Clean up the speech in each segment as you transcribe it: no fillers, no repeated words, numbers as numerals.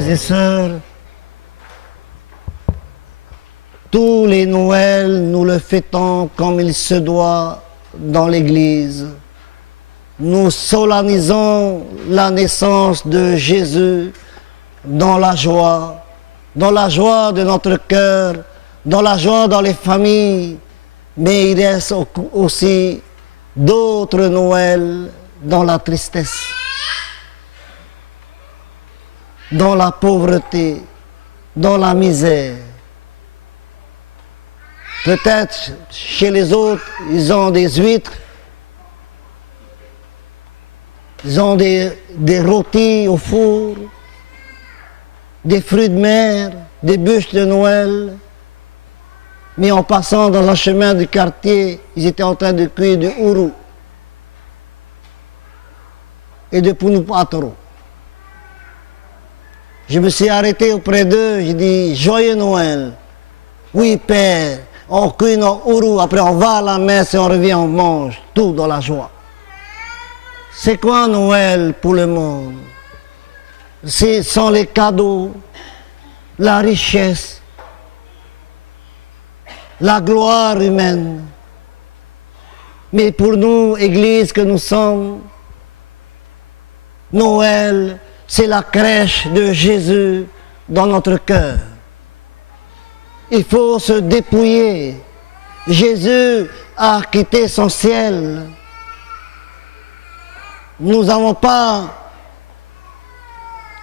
Frères et sœurs, tous les Noëls, nous le fêtons comme il se doit dans l'Église. Nous solennisons la naissance de Jésus dans la joie de notre cœur, dans la joie dans les familles, mais il reste aussi d'autres Noëls dans la tristesse, dans la pauvreté, dans la misère. Peut-être chez les autres, ils ont des huîtres, ils ont des rôtis au four, des fruits de mer, des bûches de Noël. Mais en passant dans un chemin du quartier, ils étaient en train de cuire du ourou et de pounoupatoro. Je me suis arrêté auprès d'eux, j'ai dit « Joyeux Noël !» « Oui, Père, on cuit nos ourou, après on va à la messe et on revient, on mange, tout dans la joie. » C'est quoi Noël pour le monde? Ce sont les cadeaux, la richesse, la gloire humaine. Mais pour nous, Église que nous sommes, Noël, c'est la crèche de Jésus dans notre cœur. Il faut se dépouiller. Jésus a quitté son ciel. Nous n'avons pas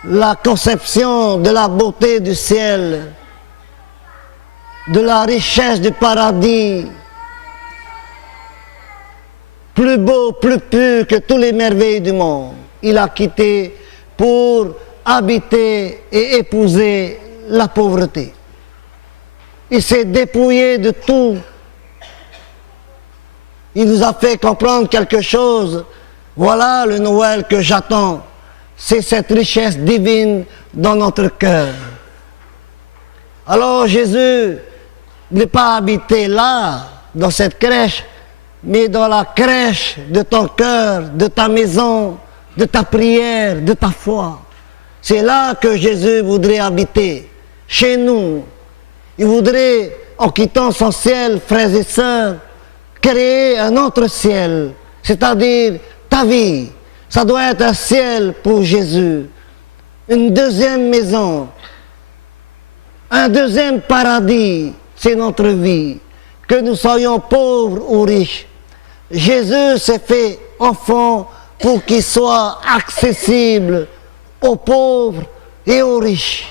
la conception de la beauté du ciel, de la richesse du paradis, plus beau, plus pur que tous les merveilles du monde. Il a quitté pour habiter et épouser la pauvreté. Il s'est dépouillé de tout. Il nous a fait comprendre quelque chose. Voilà le Noël que j'attends. C'est cette richesse divine dans notre cœur. Alors Jésus n'est pas habité là, dans cette crèche, mais dans la crèche de ton cœur, de ta maison, de ta prière, de ta foi. C'est là que Jésus voudrait habiter, chez nous. Il voudrait, en quittant son ciel, frères et sœurs, créer un autre ciel, c'est-à-dire ta vie. Ça doit être un ciel pour Jésus, une deuxième maison, un deuxième paradis, c'est notre vie. Que nous soyons pauvres ou riches, Jésus s'est fait enfant pour qu'il soit accessible aux pauvres et aux riches,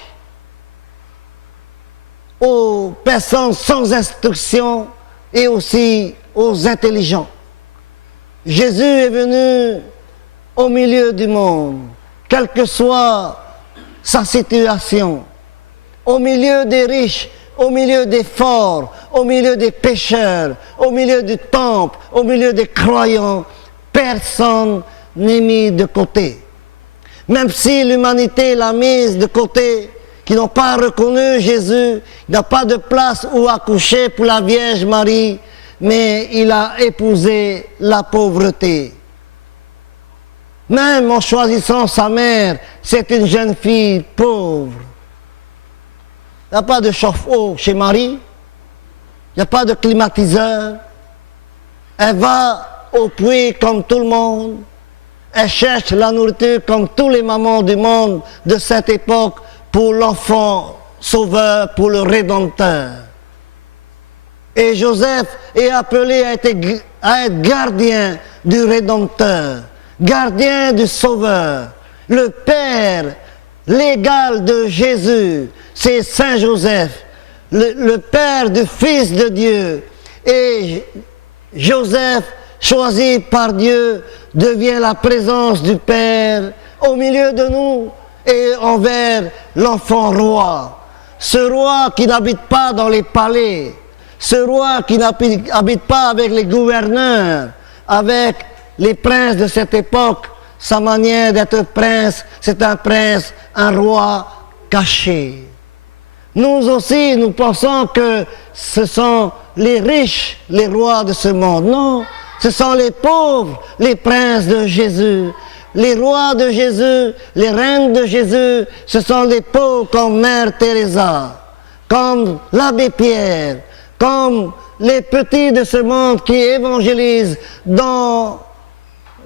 aux personnes sans instruction et aussi aux intelligents. Jésus est venu au milieu du monde, quelle que soit sa situation, au milieu des riches, au milieu des forts, au milieu des pécheurs, au milieu du temple, au milieu des croyants, personne n'est mis de côté. Même si l'humanité l'a mise de côté, qui n'ont pas reconnu Jésus, il n'a pas de place où accoucher pour la Vierge Marie, mais il a épousé la pauvreté. Même en choisissant sa mère, c'est une jeune fille pauvre. Il n'y a pas de chauffe-eau chez Marie, il n'y a pas de climatiseur. Elle va au puits comme tout le monde, elle cherche la nourriture comme tous les mamans du monde de cette époque pour l'enfant sauveur, pour le Rédempteur. Et Joseph est appelé à être gardien du Rédempteur, gardien du Sauveur. Le Père légal de Jésus, c'est Saint Joseph, le Père du Fils de Dieu. Et Joseph, choisi par Dieu, devient la présence du Père au milieu de nous et envers l'enfant roi. Ce roi qui n'habite pas dans les palais, ce roi qui n'habite pas avec les gouverneurs, avec les princes de cette époque. Sa manière d'être prince, c'est un prince, un roi caché. Nous aussi, nous pensons que ce sont les riches, les rois de ce monde. Non, ce sont les pauvres, les princes de Jésus. les rois de Jésus, les reines de Jésus, ce sont les pauvres comme Mère Teresa, comme l'abbé Pierre, comme les petits de ce monde qui évangélisent dans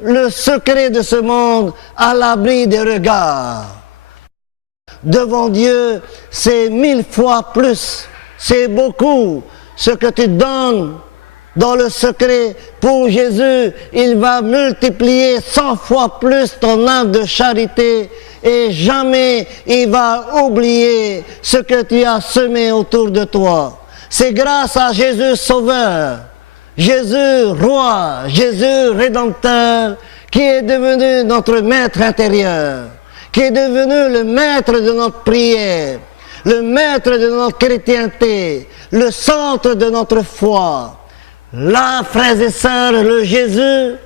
le secret de ce monde à l'abri des regards. Devant Dieu, c'est 1000 fois plus, c'est beaucoup ce que tu donnes dans le secret. Pour Jésus, il va multiplier 100 fois plus ton acte de charité et jamais il va oublier ce que tu as semé autour de toi. C'est grâce à Jésus Sauveur, Jésus Roi, Jésus Rédempteur qui est devenu notre maître intérieur, qui est devenu le maître de notre prière, le maître de notre chrétienté, le centre de notre foi. Là, frères et sœurs, le Jésus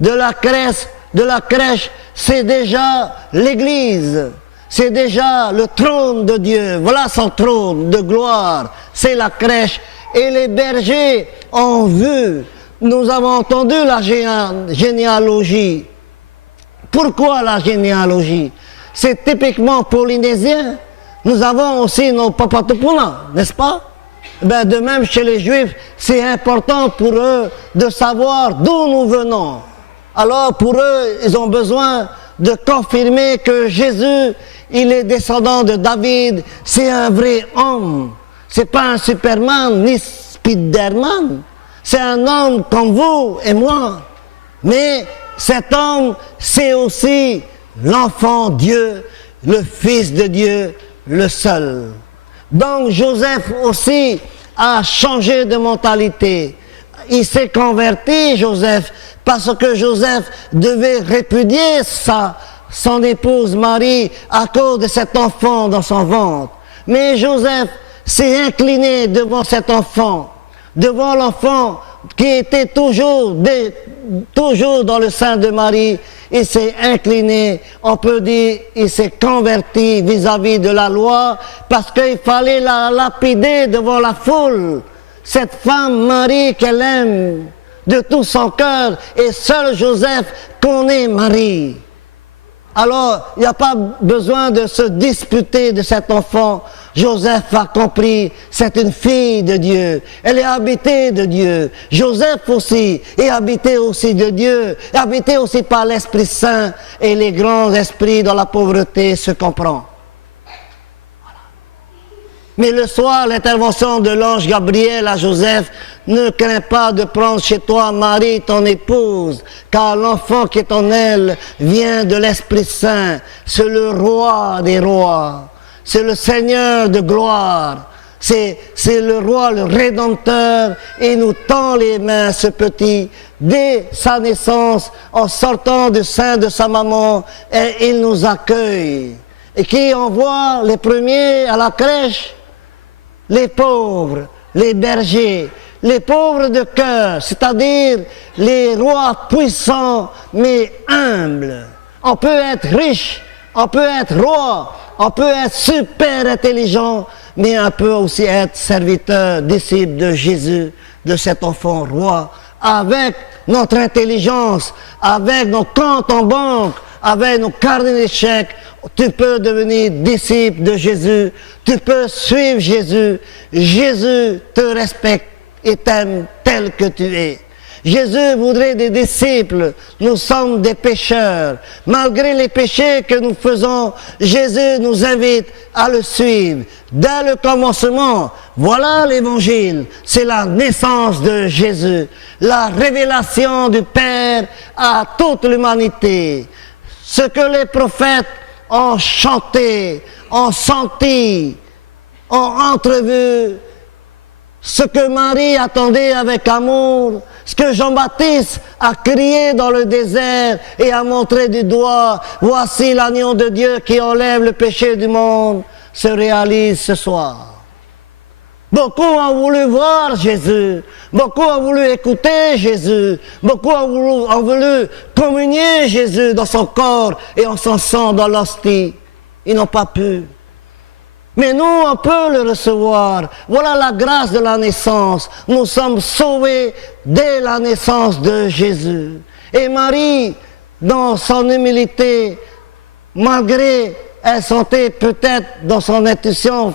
de la crèche, c'est déjà l'Église, c'est déjà le trône de Dieu. Voilà son trône de gloire, c'est la crèche. Et les bergers ont vu, nous avons entendu la généalogie. Pourquoi la généalogie? C'est typiquement polynésien. Nous avons aussi nos papatopuna, n'est-ce pas? Ben, de même, chez les Juifs, c'est important pour eux de savoir d'où nous venons. Alors, pour eux, ils ont besoin de confirmer que Jésus, il est descendant de David, c'est un vrai homme. C'est pas un Superman, ni Spiderman. C'est un homme comme vous et moi. Mais cet homme, c'est aussi l'enfant Dieu, le Fils de Dieu, le seul. Donc Joseph aussi a changé de mentalité. Il s'est converti, Joseph, parce que Joseph devait répudier son épouse Marie à cause de cet enfant dans son ventre. Mais Joseph s'est incliné devant cet enfant, devant l'enfant qui était toujours dans le sein de Marie. Il s'est incliné, on peut dire, il s'est converti vis-à-vis de la loi parce qu'il fallait la lapider devant la foule. Cette femme, Marie, qu'elle aime de tout son cœur, et seul Joseph connaît Marie. Alors, il n'y a pas besoin de se disputer de cet enfant. Joseph a compris, c'est une fille de Dieu. Elle est habitée de Dieu. Joseph aussi est habité aussi de Dieu, est habité aussi par l'Esprit Saint, et les grands esprits dans la pauvreté se comprennent. Mais le soir, l'intervention de l'ange Gabriel à Joseph: ne crains pas de prendre chez toi Marie, ton épouse, car l'enfant qui est en elle vient de l'Esprit Saint. C'est le roi des rois, c'est le Seigneur de gloire, c'est le roi, le Rédempteur. Il nous tend les mains, ce petit, dès sa naissance, en sortant du sein de sa maman, et il nous accueille. Et qui envoie les premiers à la crèche? Les pauvres, les bergers, les pauvres de cœur, c'est-à-dire les rois puissants mais humbles. On peut être riche, on peut être roi, on peut être super intelligent, mais on peut aussi être serviteur, disciple de Jésus, de cet enfant roi. Avec notre intelligence, avec nos comptes en banque, avec nos carnets d'échecs, tu peux devenir disciple de Jésus, tu peux suivre Jésus. Jésus te respecte et t'aime tel que tu es. Jésus voudrait des disciples, nous sommes des pécheurs. Malgré les péchés que nous faisons, Jésus nous invite à le suivre. Dès le commencement, voilà l'évangile, c'est la naissance de Jésus, la révélation du Père à toute l'humanité. Ce que les prophètes ont chanté, ont senti, ont entrevu, ce que Marie attendait avec amour, ce que Jean-Baptiste a crié dans le désert et a montré du doigt: voici l'agneau de Dieu qui enlève le péché du monde, se réalise ce soir. Beaucoup ont voulu voir Jésus, beaucoup ont voulu écouter Jésus, beaucoup ont voulu communier Jésus dans son corps et en son sang dans l'hostie. Ils n'ont pas pu. Mais nous, on peut le recevoir. Voilà la grâce de la naissance. Nous sommes sauvés dès la naissance de Jésus. Et Marie, dans son humilité, malgré elle sentait peut-être dans son intuition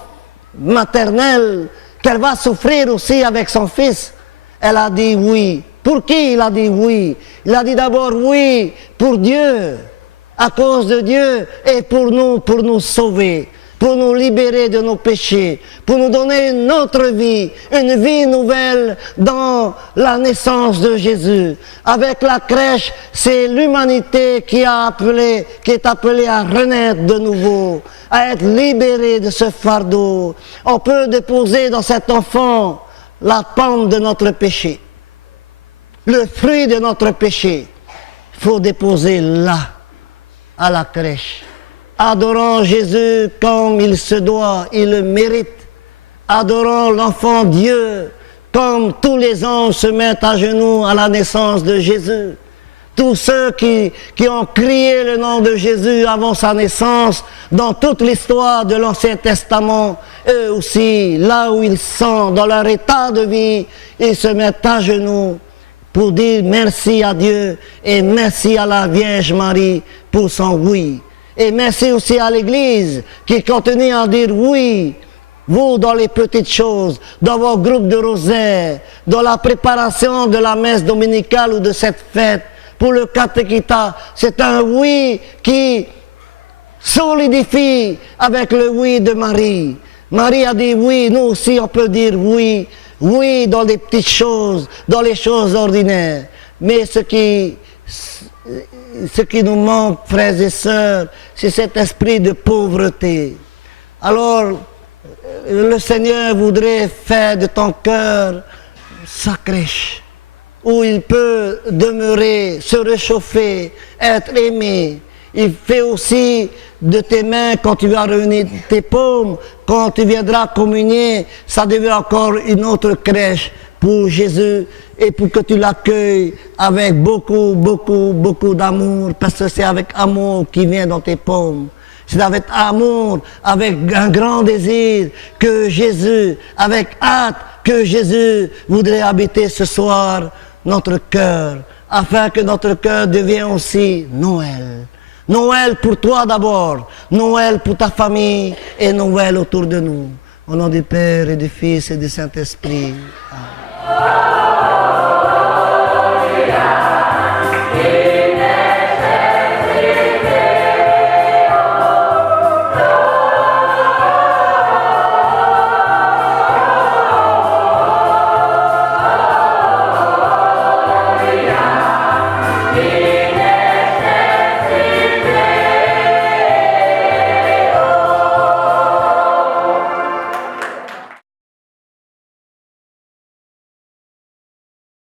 maternelle qu'elle va souffrir aussi avec son fils, elle a dit oui. Pour qui il a dit oui? Il a dit d'abord oui pour Dieu, à cause de Dieu et pour nous sauver, pour nous libérer de nos péchés, pour nous donner une autre vie, une vie nouvelle dans la naissance de Jésus. Avec la crèche, c'est l'humanité qui est appelée à renaître de nouveau, à être libérée de ce fardeau. On peut déposer dans cet enfant la pomme de notre péché, le fruit de notre péché. Il faut déposer là, à la crèche. Adorant Jésus comme il se doit, il le mérite. Adorant l'enfant Dieu comme tous les anges se mettent à genoux à la naissance de Jésus. Tous ceux qui ont crié le nom de Jésus avant sa naissance, dans toute l'histoire de l'Ancien Testament, eux aussi, là où ils sont, dans leur état de vie, ils se mettent à genoux pour dire merci à Dieu et merci à la Vierge Marie pour son oui. Et merci aussi à l'Église qui continue à dire oui, vous dans les petites choses, dans vos groupes de rosaire, dans la préparation de la messe dominicale ou de cette fête, pour le catéchita. C'est un oui qui solidifie avec le oui de Marie. Marie a dit oui, nous aussi on peut dire oui, oui dans les petites choses, dans les choses ordinaires. Mais ce qui nous manque, frères et sœurs, c'est cet esprit de pauvreté. Alors, le Seigneur voudrait faire de ton cœur sa crèche, où il peut demeurer, se réchauffer, être aimé. Il fait aussi de tes mains, quand tu vas réunir tes paumes, quand tu viendras communier, ça devient encore une autre crèche pour Jésus et pour que tu l'accueilles avec beaucoup, beaucoup, beaucoup d'amour, parce que c'est avec amour qui vient dans tes paumes. C'est avec amour, avec un grand désir que Jésus, avec hâte que Jésus voudrait habiter ce soir notre cœur, afin que notre cœur devienne aussi Noël. Noël pour toi d'abord, Noël pour ta famille et Noël autour de nous. Au nom du Père et du Fils et du Saint-Esprit. Amen.